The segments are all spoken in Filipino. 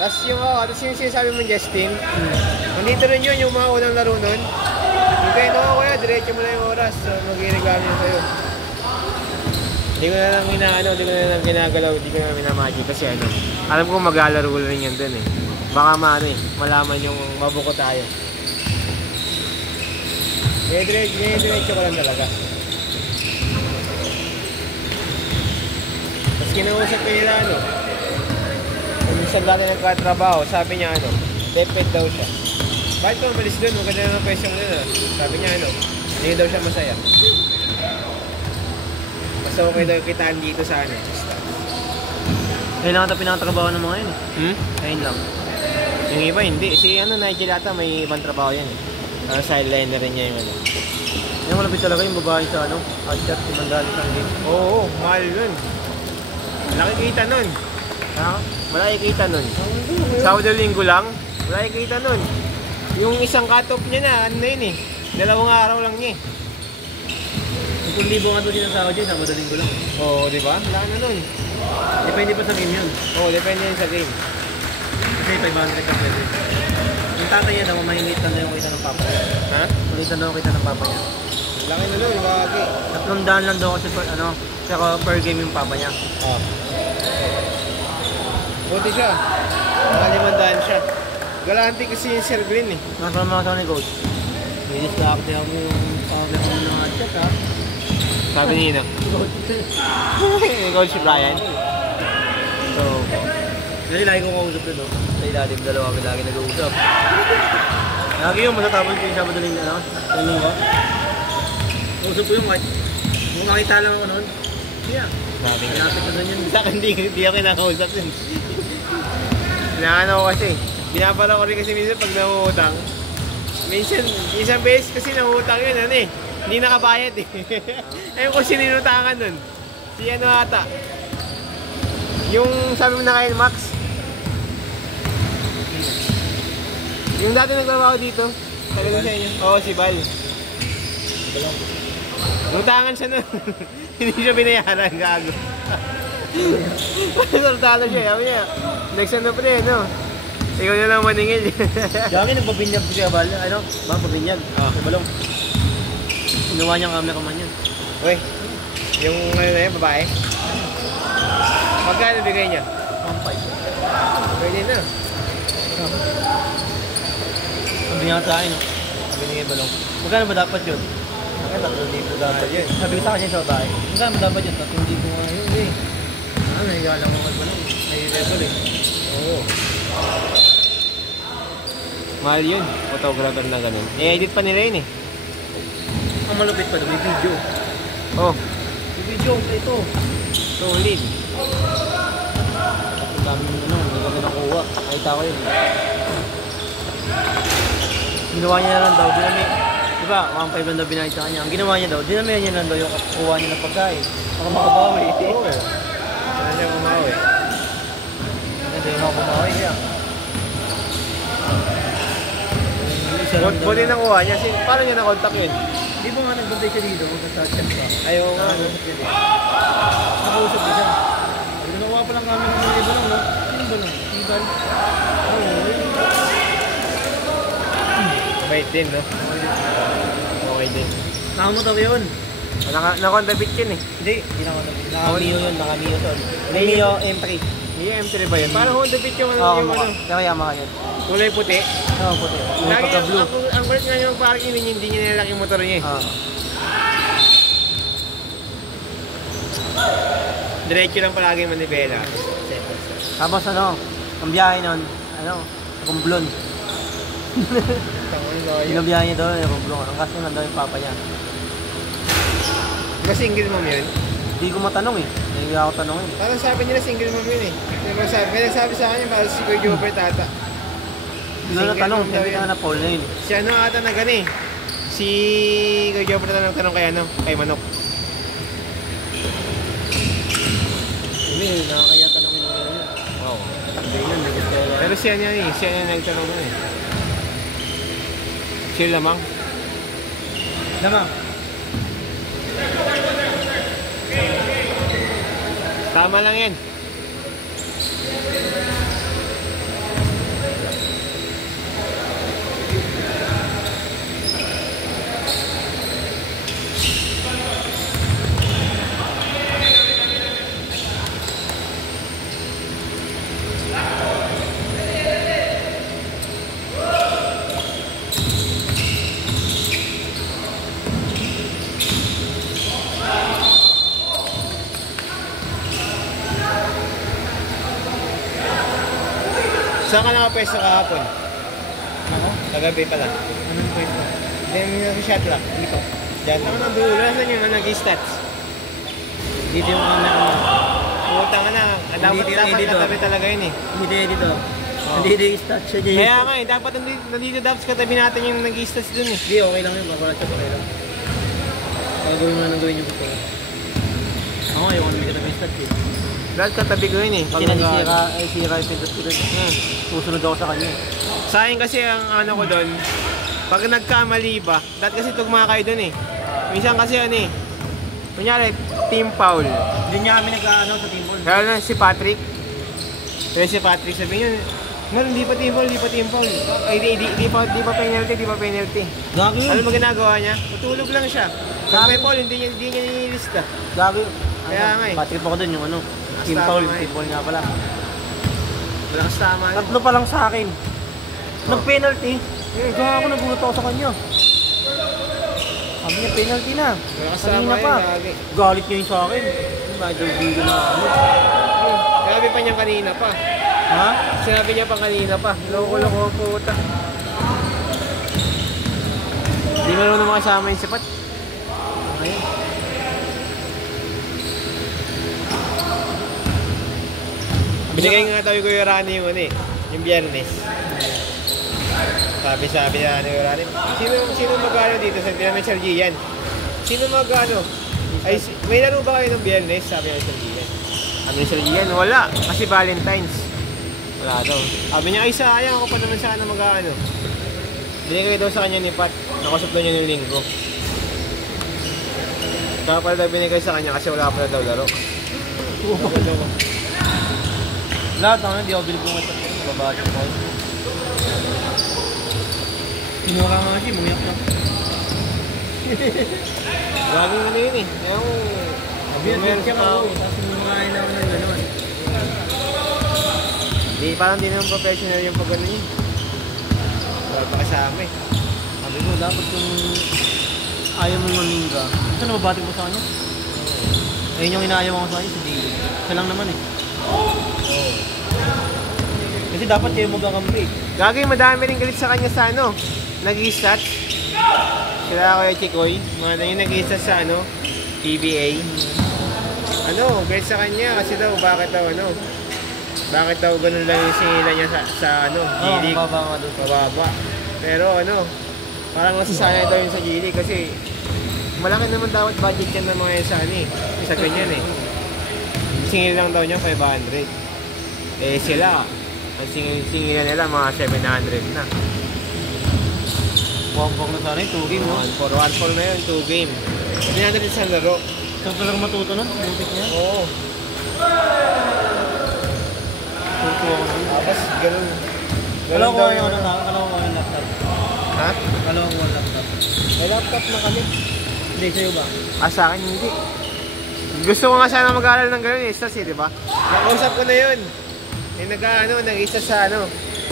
Tapos yung sinasabi mo Justin, nandito rin yun yung mga unang laro nun. Yung kayo no, kuya, diretso mo na yung oras. So, mag-i-regalo yun sa'yo. Hindi ko na lang ginagalaw, hindi ko na lang minamagic kasi ano. Alam ko maglalaro rin yan dun eh. Baka malaman yung mabuko tayo. Diretso ko lang talaga. Tapos kinausap ko nila ano. Kung isang dati nagkatrabaho, sabi niya ano, deped daw siya. Bakit ko malis doon? Maganda naman question doon ah. Sabi niya ano, hindi daw siya masaya. Basta okay daw kitaan dito sa ano. Ayun lang ito pinakatrabaho ng mga yun eh. Ayun lang. Yung iba hindi. Si ano, Nigel ata may ibang trabaho yan eh. Sideliner rin niya yung ano. Yung malapit talaga yung babae sa ano, Alchat, si Mandali sa game. Oo, mahal nun. Nakikita nun. Ha? Wala kikita nun. Sabado Linggo lang, wala kikita nun. Yung isang cut-off niya na, ano na yun eh. 2 araw lang niya eh. 10,000 nga doon sinasawa dyan, Sabado Linggo lang. Oo, di ba? Wala na nun. Depende pa sa game yun. Oo, depende yun sa game. Kasi 500 ka pwede. Yung tatay niya daw, mahingit lang daw yung kita ng papa niya. Ha? Mahingit lang daw yung kita ng papa niya. Laki na nun, bagay. 300 lang daw kasi per, ano, saka per game yung papa niya. Oo. Buti siya. Nakalimandaan siya. Galante kasi yung Sir Green eh. Nasa mga sa ni Coach. May diskarte ako yung pamilya ko ng Alchat ha. Sabi ni Ina. Coach Brian. So, kasi lagi kong kausap doon, no? Sa ilalim, dalawa kami lagi nag-uusap. Lagi yung matatapos ko yung Sabado Linggo, ano? Yung linggo. Kausap ko yung white. Kung makita lang ako noon, siya. Sabi nga. Pinapit na doon yun. Sa akin, hindi ako kinakausap yun. Inaano ko kasi. Binabala ko rin kasi minsan pag nangungutang. Minsan, isang beses kasi nangungutang yun, ano eh. Hindi nakabayad eh. Ayun ko sininutangan nun. Si ano ata. Yung sabi mo na kay Max. Yung dati nagtrabaho dito. Sabi ko sa inyo. Oo, si Val. Nutangan siya nun. Hindi siya binayaran, gago. Sortado siya, sabi niya. Next ano pa rin, no? Ikaw na lang maningil. Dami nagpabinyag ko siya, Bal. Ano? Bang pabinyag. Oh. Sa balong. Inuwa niyang cameraman yan. Uy, yung ano na yun, babae? Magkano bigay niya? 1.5. Pwede na. Sabi niya sa akin, no? Sabi niya balong. Magkano ba dapat yun? Ang 3,000 dapat yun. Sabi ko sa kanya sa babae. Magkano ba dapat yun? 3,000 nga yun eh. Ano, nahiga lang ako magbalong. Nahi-level eh. Oo. Mahal yun, photographer na ganun. I-edit pa nila yun eh. Ang malupit pa doon, may video. Oh, May video, ito. solid. Ang dami ano, hindi kami nakuha. Nakita ko yun. Ginawa niya na lang daw, diba, 1.5 lang daw binayad sa kanya. Ang ginawa niya daw, dinamihan niya lang daw yung kuha niya ng pagkain. Baka makabawi. Oo. Ano siya kumawi? Hindi yung makabawi siya. Buti nakuha niya. Paano niya na-contact yun? Di ba nga nagbantay siya dito? Magka-chat ka. Ayaw nga. Nakausap siya dito. Nakausap siya. Ginawa pa lang kami ng mga balong, no? Sino balong? Iban? Oo. Bait din, no? Okay din. Nakamotor yun. Naka-contabit yun eh. Hindi nakamotor. Naka-Mio yun, naka-Mio yun. Mio M3. Yung M3 ba yun? Parang Honda Beat yung ano. Oo, Yung ano. pero Yamaha yun. Kulay puti. Oo, puti. Yung Lagi pagka-blue. ang first nga yung parking yun, hindi niya nilalaki yung motor niya eh. Diretso lang palagi yung manibela. Tapos ano, ang biyahe nun, ano, Romblon. Yung biyahe niya doon, Romblon. Ang kaso nandun yung papa niya. Diba single mom yun? Hindi ko matanong eh. Hindi ako tanongin. Parang sabi nila single mom yun eh. Diba sabi, may nagsabi sa kanya parang si Kuya Jobert ata. Hindi ko natanong, hindi ka na Paul na yun. Si ano ata na gani? Si Kuya Jobert na nagtanong kay ano? Kay Manok. Hindi, nakakaya tanongin ng gano'n. Oo. Hindi yun, hindi ko kaya. Pero siya niya eh. Siya niya nagtanong na eh. Siya lamang. Lamang. Tama lang yan. Saan ka nakapwesto kahapon? Ako? Kagabi pala. Anong pwesto? Then yung shot lock. Dito. Diyan ako nang dulo. Nasaan yung nag-stats? Dito yung camera mo. Putang ka na. Dapat katabi talaga yun eh. Hindi dito. Hindi yung stats siya dyan. Kaya nga eh. Dapat nandito dapat katabi natin yung nag-stats dun eh. Hindi, okay lang yun. Babalat siya, okay lang. Gagawin mo na nang gawin yung photo. Ako, ayoko namin katabi yung stats eh. Dapat katabi ko yun eh. Kasi sira yung pintas ko dun. Susunod ako sa kanya eh. Sa akin kasi ang ano ko doon, pag nagkamali ba, dahil kasi tugma kayo doon eh. Minsan kasi ano eh, kunyari, team foul. Hindi niya kami nag-ano sa team ball. Kaya na si Patrick. Kaya si Patrick sabi niya, no, hindi pa team foul, hindi pa team foul. Ay, di pa penalty. Gago yun. Ano ba ginagawa niya? Tutulog lang siya. Pag may foul, hindi niya nililista. Gago. Kaya nga eh. Patrick ako dun yung ano. Team Tama foul nga pala. Malakas tama yun. Tatlo pa lang sa akin. Nag-penalty. Gago, nagulat ako sa kanya. Sabi niya, penalty na. Malakas Kanina tama pa. yun, lagi. Galit niya yung sa akin. Medyo video na ano. Sinabi pa niya kanina pa. Ha? Sinabi niya pa kanina pa. Loko-loko ang puta. Hindi mo naman makasama yung sipat. Ayun. Binigay nga daw yung Kuya Rani yung ano eh, yung biyernes. Sabi na ni Kuya Rani, sino mag-ano dito sa tinanong Sir Gian? Sino mag-ano? Ay, may laro ba kayo ng biyernes? Sabi ni Sir Gian. Sabi ni Sir Gian, wala. Kasi Valentine's. Wala daw. Sabi niya, ay sayang ako pa naman sana mag-ano. Binigay daw sa kanya ni Pat. Nakasap daw niya ng linggo. Kaya pala daw binigay sa kanya kasi wala pala daw laro. Lahat naman, hindi ako bilib ng ito. Babagay ko. Kinuha ka nga siya, muyak na. Laging ano yun eh. Meron siya ako. Tapos mumakain ako ng gano'n. Parang di naman professional yung pag-ano niya. Wala pa kasama eh. Sabi ko, dapat kung ayaw mong maminga. Ito na mabati mo sa kanya? Ayun yung inaayaw ko sa kanya, si David. Siya lang naman eh. Kasi dapat kayo magkakampi. Gagawin, madami rin galit sa kanya sa ano, nag-i-stat. Sila Kuya Chikoy, mga yung nag-i-stat sa ano, PBA. Ano, galit sa kanya kasi daw, bakit daw ganun lang yung singila niya sa ano, G-League. Mababa nga doon. Mababa. Pero ano, parang nasasanay daw yun sa G-League kasi malaki naman dapat budget yan ng mga yan sa ano eh, sa ganyan eh. Singil lang daw niya 500. Eh sila, ang singilan nila mga 700 na. 1-4 na sana yung 2 game, no? 1-4 na yun, 2 game. Hindi natin sa laro. Saan ka lang matuto nun? Butik niya? Oo. Tuto ako nun. Tapos ganun. Kala ko yung ano na, kala ko yung laptop. Ha? Kala ko yung laptop. May laptop na kami. Hindi, sa'yo ba? Sa akin hindi. Gusto ko nga sana mag-aaral ng ganun eh, Stas eh, di ba? Nakausap ko na yun. Eh, nag-isa sa ano,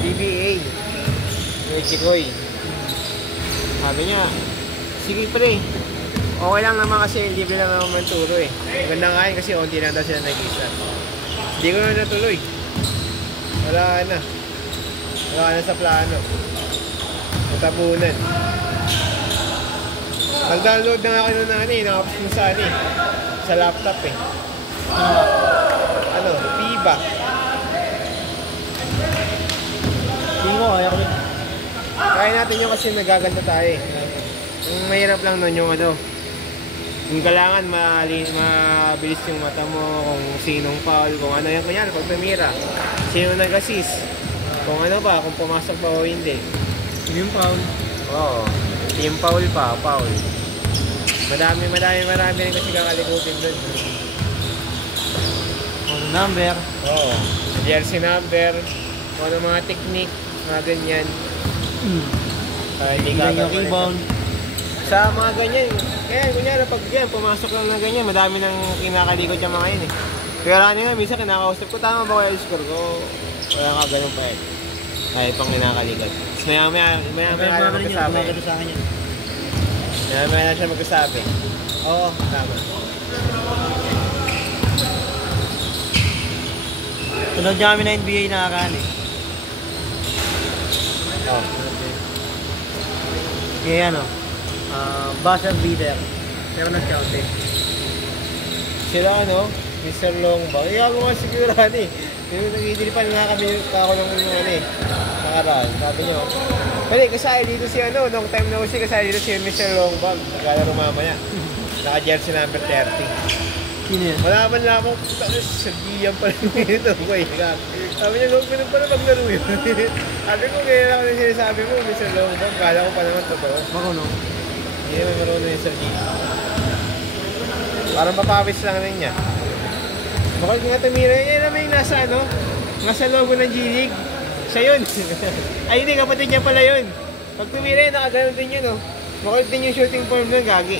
BBA. Yung Chikoy. Sabi niya, sige pre, okay lang naman kasi libre lang naman turo eh. Ganda nga yun kasi onti lang daw sila nag-isa. Hindi ko na natuloy. Wala na sa plano. Natapunan. Nag-download na nga ako na ano eh, nakapos mo sa ano eh. Sa laptop eh. Ano? Piba. Hindi ko, kaya ko rin. Kaya natin yun kasi nagaganda tayo eh. Ang mahirap lang nun yung ano, yung kailangan mabilis yung mata mo, kung sinong foul, kung ano yan. Kunyari, pag tumira, sino nag-assist, kung ano ba, kung pumasok pa o hindi. Yung foul. Oo. Team foul pa, foul. Marami rin kasi kakalikutin doon. Ano Number. Oo. Jersey number. Kung ano mga technique, mga ganyan. Hindi ka yung rebound. Sa mga ganyan. Kaya kunyari pag yan, pumasok lang na ganyan, madami nang kinakalikot yung mga yun eh. Kaya lang nga, minsan kinakausap ko, tama ba kaya yung score ko? Wala ka ganun pa eh. Kahit pang kinakalikot. Tapos maya lang magkasabi. Maya lang siya magkasabi. Oo, tama. Tunod niya kami na NBA nakakaan eh. Oh. Kaya ano, buzzer beater. Pero nag-count eh. Sila ano, Mr. Longbang. Ikaw mo nga sigurado eh. Yung nagidilipan nga kami ako ng ano eh. Nakaraan. Sabi nyo. Pwede, kasali dito si ano, long time na kasi kasali dito si Mr. Longbang. Naglalaro mamaya. Naka-jersey number 30. Sino yan? Malaman lang ako, sabihan pa rin ito. Sabi niya, huwag mo na pala maglaro yun. Sabi ko, kaya lang yung sinasabi mo, Mr. Longbang. Kala ko pa naman totoo. Makuno. Hindi naman marunong yung Sergi. Parang papawis lang rin niya. Bakit nga tumira, yan naman yung nasa ano, nasa logo ng G-League. Siya yun. Ay hindi, kapatid niya pala yun. Pag tumira yun, nakaganon din yun, oh. Bakit din yung shooting form nun, gagi.